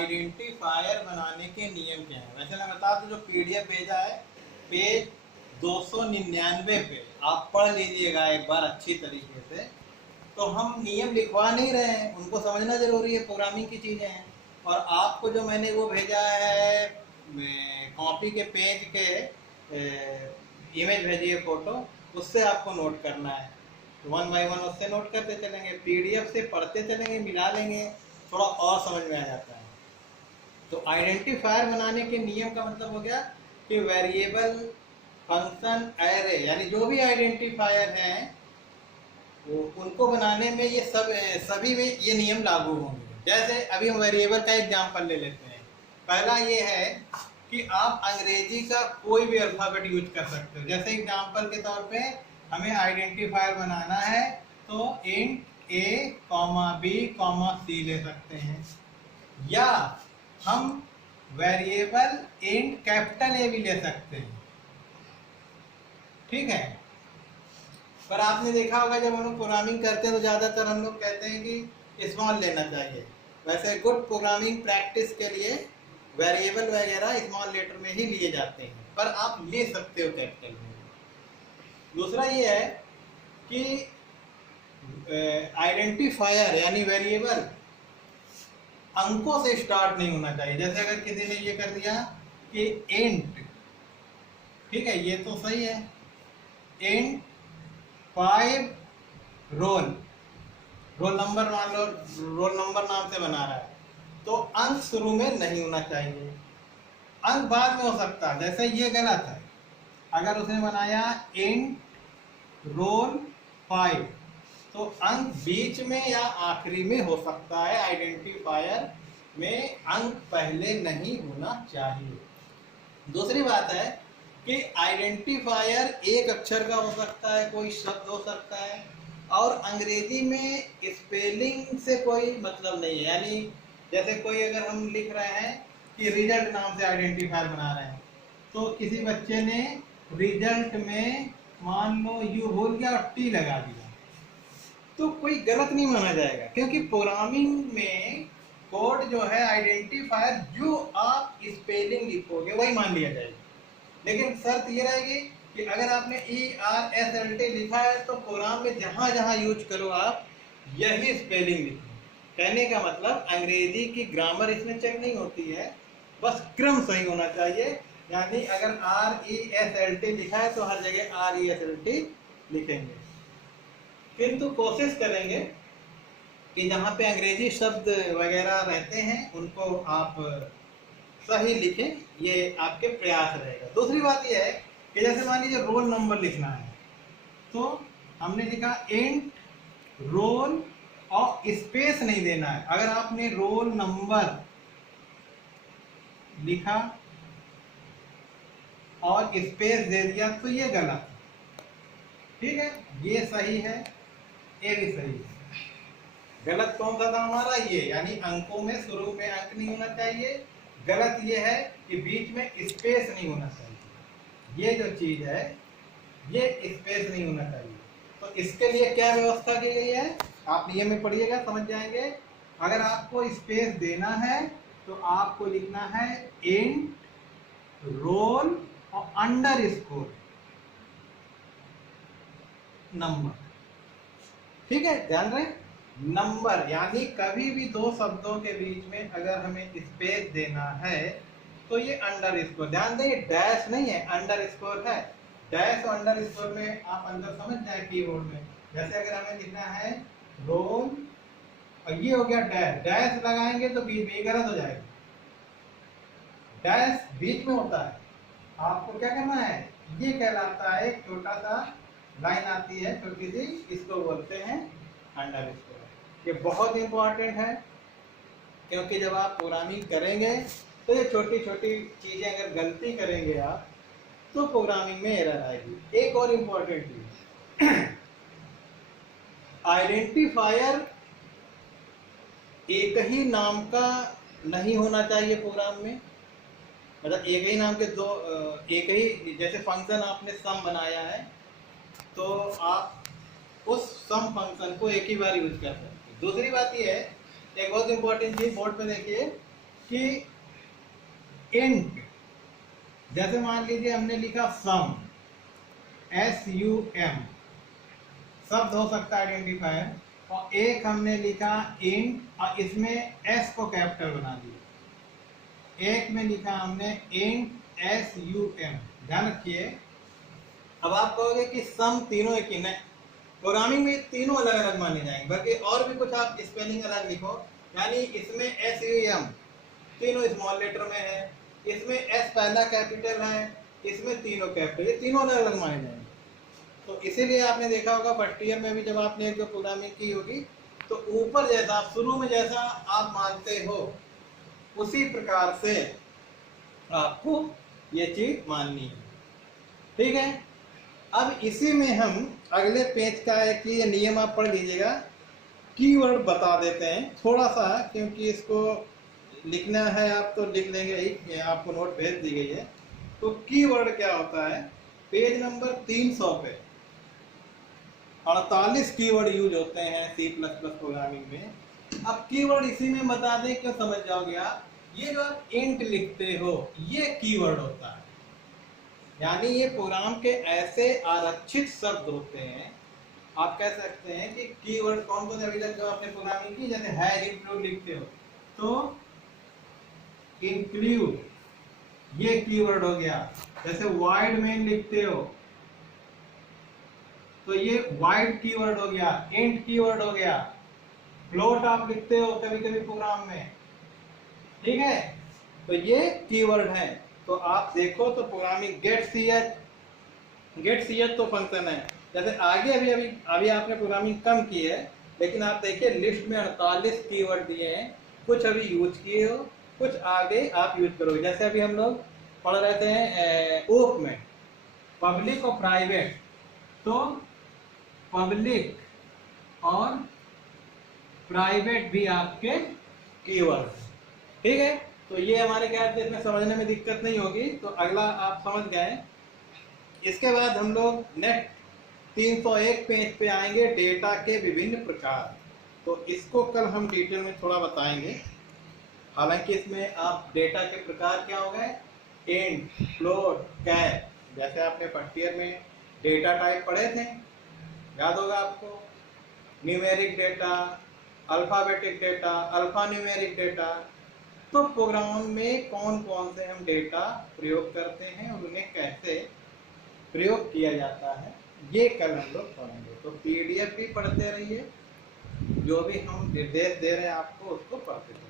Identifier बनाने के नियम क्या है। वैसे मैं बता दूं, जो पीडीएफ भेजा है पेज 299 पे, आप पढ़ लीजिएगा एक बार अच्छी तरीके से। तो हम नियम लिखवा नहीं रहे हैं, उनको समझना जरूरी है, प्रोग्रामिंग की चीज़ें हैं। और आपको जो मैंने वो भेजा है कॉपी के पेज के इमेज भेजी है, फोटो, उससे आपको नोट करना है। तो 1 बाय 1 उससे नोट करते चलेंगे, पीडीएफ से पढ़ते चलेंगे, मिला लेंगे, थोड़ा और समझ में आ जाता है। तो आइडेंटिफायर बनाने के नियम का मतलब हो गया कि वेरिएबल, फंक्शन, एरे, यानी जो भी आइडेंटिफायर हैं वो उनको बनाने में ये सभी में ये नियम लागू होंगे। जैसे अभी हम वेरिएबल का एग्जांपल ले लेते हैं। पहला ये है कि आप अंग्रेजी का कोई भी अल्फ़ाबेट यूज कर सकते हो। जैसे एग्जांपल के तौर पे हमें आइडेंटिफायर बनाना है तो इंट a, b, c ले सकते हैं, या हम वेरिएबल इंट कैपिटल A भी ले सकते हैं, ठीक है। पर आपने देखा होगा जब हम लोग प्रोग्रामिंग करते हैं तो ज़्यादातर हम लोग कहते हैं कि स्मॉल लेना चाहिए। वैसे गुड प्रोग्रामिंग प्रैक्टिस के लिए वेरिएबल वगैरह स्मॉल लेटर में ही लिए जाते हैं, पर आप ले सकते हो कैपिटल में। दूसरा ये है कि आइडेंटिफायर यानी वेरिएबल अंकों से स्टार्ट नहीं होना चाहिए। जैसे अगर किसी ने ये कर दिया कि इंट, ठीक है, ये तो सही है, इंट 5 रोल नंबर, मान लो रोल नंबर नाम से बना रहा है, तो अंक शुरू में नहीं होना चाहिए, अंक बाद में हो सकता है। जैसे ये गलत है, अगर उसने बनाया इंट रोल 5, तो अंक बीच में या आखिरी में हो सकता है। आइडेंटिफायर में अंक पहले नहीं होना चाहिए। दूसरी बात है कि आइडेंटिफायर एक अक्षर का हो सकता है, कोई शब्द हो सकता है, और अंग्रेजी में स्पेलिंग से कोई मतलब नहीं है। यानी जैसे कोई अगर हम लिख रहे हैं कि रिजल्ट नाम से आइडेंटिफायर बना रहे हैं, तो किसी बच्चे ने रिजल्ट में मान लो यू भूल गया और टी लगा दिया, तो कोई गलत नहीं माना जाएगा, क्योंकि प्रोग्रामिंग में कोड जो है आइडेंटिफायर जो आप स्पेलिंग लिखोगे वही मान लिया जाएगा। लेकिन शर्त ये रहेगी कि अगर आपने ERSLT लिखा है तो प्रोग्राम में जहां जहां यूज करो आप यही स्पेलिंग लिखो। कहने का मतलब अंग्रेजी की ग्रामर इसमें चेक नहीं होती है, बस क्रम सही होना चाहिए। यानी अगर RESLT लिखा है तो हर जगह RESLT लिखेंगे, किंतु कोशिश करेंगे कि जहाँ पे अंग्रेजी शब्द वगैरह रहते हैं उनको आप सही लिखें, ये आपके प्रयास रहेगा। दूसरी बात यह है कि जैसे मान लीजिए रोल नंबर लिखना है, तो हमने लिखा इंट रोल और स्पेस नहीं देना है। अगर आपने रोल नंबर लिखा और स्पेस दे दिया तो ये गलत है, ठीक है। ये सही है, ये भी सही है। गलत कौन सा था हमारा, ये, यानी अंकों में शुरू में अंक नहीं होना चाहिए। गलत ये है कि बीच में स्पेस नहीं होना चाहिए। ये जो चीज है ये स्पेस नहीं होना चाहिए। तो इसके लिए क्या व्यवस्था की गई है, आप नियम में पढ़िएगा, समझ जाएंगे। अगर आपको स्पेस देना है तो आपको लिखना है इंट रोल और अंडरस्कोर नंबर, ठीक है, ध्यान रहे। नंबर यानी कभी भी दो शब्दों के बीच में अगर हमें स्पेस देना है तो ये अंडरस्कोर, ध्यान दें, डैश नहीं है, अंडरस्कोर है। डैश और अंडरस्कोर में आप अंदर समझ जाए कीबोर्ड में। जैसे अगर हमें लिखना है रोल और ये हो गया डैश, डैश लगाएंगे तो बीच में गलत हो जाएगा, डैश बीच में होता है। आपको क्या करना है, ये कहलाता है एक छोटा सा लाइन आती है छोटी सी, इसको बोलते हैं अंडरस्कोर। ये बहुत इंपॉर्टेंट है, क्योंकि जब आप प्रोग्रामिंग करेंगे तो ये छोटी छोटी चीजें अगर गलती करेंगे आप तो प्रोग्रामिंग में एरर आएगी। एक और इंपॉर्टेंट चीज, आइडेंटिफायर एक ही नाम का नहीं होना चाहिए प्रोग्राम में। मतलब एक ही नाम के दो, एक ही, जैसे फंक्शन आपने सम बनाया है तो आप उस सम फंक्शन को एक ही बार यूज कर सकते हैं। दूसरी बात ये है, एक बहुत इंपॉर्टेंट चीज बोर्ड पे देखिए कि इंट, जैसे मान लीजिए हमने लिखा सम, SUM, शब्द हो सकता है आइडेंटिफायर, और एक हमने लिखा इंट और इसमें S को कैपिटल बना दिया, एक में लिखा हमने इंट SUM। ध्यान रखिए, अब आप कहोगे कि सम तीनों एक ही, नहीं, प्रोग्रामिंग में तीनों अलग अलग माने जाएंगे, बल्कि और भी कुछ आप स्पेलिंग अलग लिखो, यानी इसमें SUM तीनों स्मॉल लेटर में है, इसमें S पहला कैपिटल है, इसमें तीनों कैपिटल, ये तीनों अलग अलग माने जाएंगे। तो इसीलिए आपने देखा होगा फर्स्ट ईयर में भी जब आपने एक प्रोग्रामिंग की होगी, तो ऊपर जैसा शुरू में जैसा आप मानते हो उसी प्रकार से आपको ये चीज माननी है। ठीक है, अब इसी में हम अगले पेज का एक ये नियम आप पढ़ लीजिएगा, कीवर्ड बता देते हैं थोड़ा सा, क्योंकि इसको लिखना है आप तो लिख लेंगे ही, आपको नोट भेज दी गई है। तो कीवर्ड क्या होता है, पेज नंबर 300 पे 48 कीवर्ड यूज होते हैं C++ प्रोग्रामिंग में। अब कीवर्ड इसी में बता दें, क्यों समझ जाओगे आप, ये जो आप इंट लिखते हो ये कीवर्ड होता है, यानी ये प्रोग्राम के ऐसे आरक्षित शब्द होते हैं। आप कह सकते हैं कि कीवर्ड कौन कौन से अभी तक जो आपने प्रोग्रामिंग की, जैसे हैज इंक्लूड लिखते हो तो इंक्लूड ये कीवर्ड हो गया, जैसे वाइड मेन लिखते हो तो ये वाइड कीवर्ड हो गया, इंट कीवर्ड हो गया, फ्लोट आप लिखते हो कभी कभी प्रोग्राम में, ठीक है, तो ये कीवर्ड है। तो आप देखो तो प्रोग्रामिंग गेट सी एच तो फंक्शन है, जैसे आगे अभी आपने प्रोग्रामिंग कम की है, लेकिन आप देखिए लिस्ट में 48 कीवर्ड दिए हैं, कुछ अभी यूज किए हो, कुछ आगे आप यूज करोगे। जैसे अभी हम लोग पढ़ रहे थे ओप में पब्लिक और प्राइवेट, तो पब्लिक और प्राइवेट भी आपके कीवर्ड, ठीक है। तो ये हमारे ख्याल से इसमें समझने में दिक्कत नहीं होगी, तो अगला आप समझ गए। इसके बाद हम लोग नेक्स्ट 301 पेज पे आएंगे, डेटा के विभिन्न प्रकार। तो इसको कल हम डिटेल में थोड़ा बताएंगे। हालांकि इसमें आप डेटा के प्रकार क्या हो गए, इंट, फ्लोट, कैर, जैसे आपने फर्स्ट ईयर में डेटा टाइप पढ़े थे, याद होगा आपको, numeric data, alphabetic data, alpha numeric data. तो प्रोग्राम में कौन कौन से हम डेटा प्रयोग करते हैं और उन्हें कैसे प्रयोग किया जाता है, ये कल हम लोग पढ़ेंगे। तो पीडीएफ भी पढ़ते रहिए, जो भी हम निर्देश दे रहे हैं आपको उसको पढ़ते रहिए।